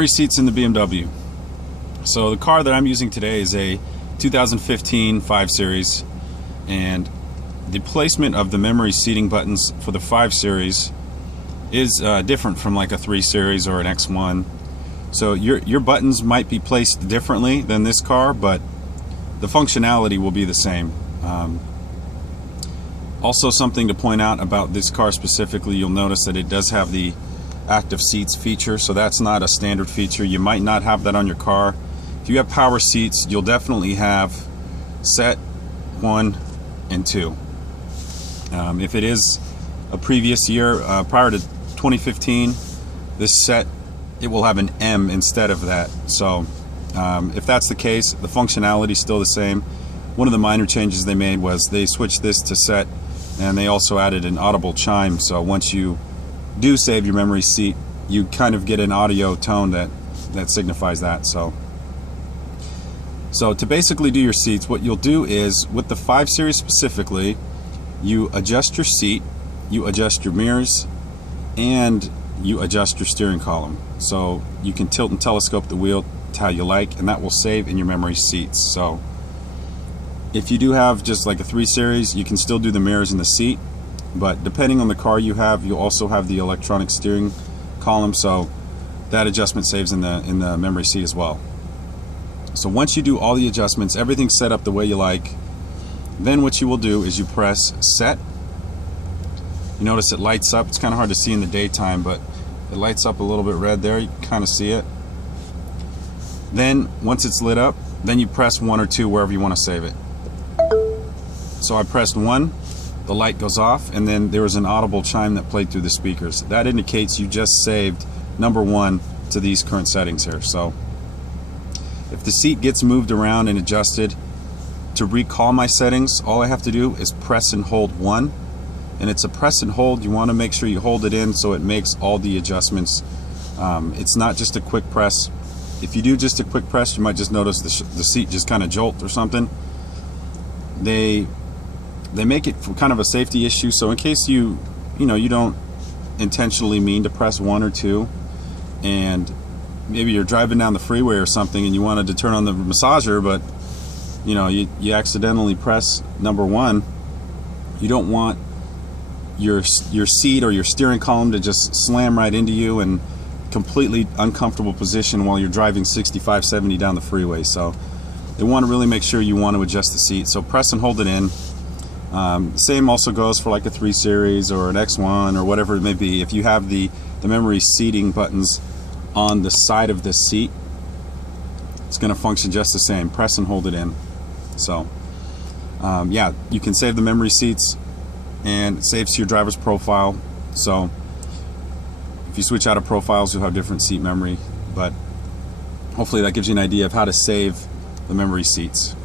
Memory seats in the BMW. So the car that I'm using today is a 2015 5 Series, and the placement of the memory seating buttons for the 5 Series is different from like a 3 Series or an X1. So your buttons might be placed differently than this car, but the functionality will be the same. Also, something to point out about this car specifically, you'll notice that it does have the active seats feature, so that's not a standard feature. You might not have that on your car. If you have power seats, you'll definitely have set 1 and 2. If it is a previous year, prior to 2015, this set, it will have an M instead of that. So if that's the case, the functionality is still the same. One of the minor changes they made was they switched this to set, and they also added an audible chime, so once you do save your memory seat, you kind of get an audio tone that signifies that. So to basically do your seats, what you'll do is, with the 5 Series specifically, you adjust your seat, you adjust your mirrors, and you adjust your steering column. So you can tilt and telescope the wheel to how you like, and that will save in your memory seats. So if you do have just like a 3 Series, you can still do the mirrors in the seat, but depending on the car you have, you also have the electronic steering column, so that adjustment saves in the memory seat as well. So once you do all the adjustments, everything's set up the way you like, then what you will do is you press set. You notice it lights up. It's kind of hard to see in the daytime, but it lights up a little bit red there. You can kind of see it. Then once it's lit up, then you press 1 or 2 wherever you want to save it. So I pressed 1, the light goes off, and then there was an audible chime that played through the speakers. That indicates you just saved number 1 to these current settings here. So if the seat gets moved around and adjusted, to recall my settings, all I have to do is press and hold 1, and it's a press and hold. You want to make sure you hold it in so it makes all the adjustments. It's not just a quick press. If you do just a quick press, you might just notice the seat just kind of jolt or something. They make it for kind of a safety issue, so in case you don't intentionally mean to press 1 or 2, and maybe you're driving down the freeway or something and you wanted to turn on the massager, but you accidentally press number 1, you don't want your seat or your steering column to just slam right into you and completely uncomfortable position while you're driving 65, 70 down the freeway. So they want to really make sure you want to adjust the seat, so press and hold it in. Same also goes for like a 3 Series or an X1 or whatever it may be. If you have the memory seating buttons on the side of the seat, it's going to function just the same. Press and hold it in. So yeah, you can save the memory seats, and it saves to your driver's profile. So if you switch out of profiles, you'll have different seat memory, but hopefully that gives you an idea of how to save the memory seats.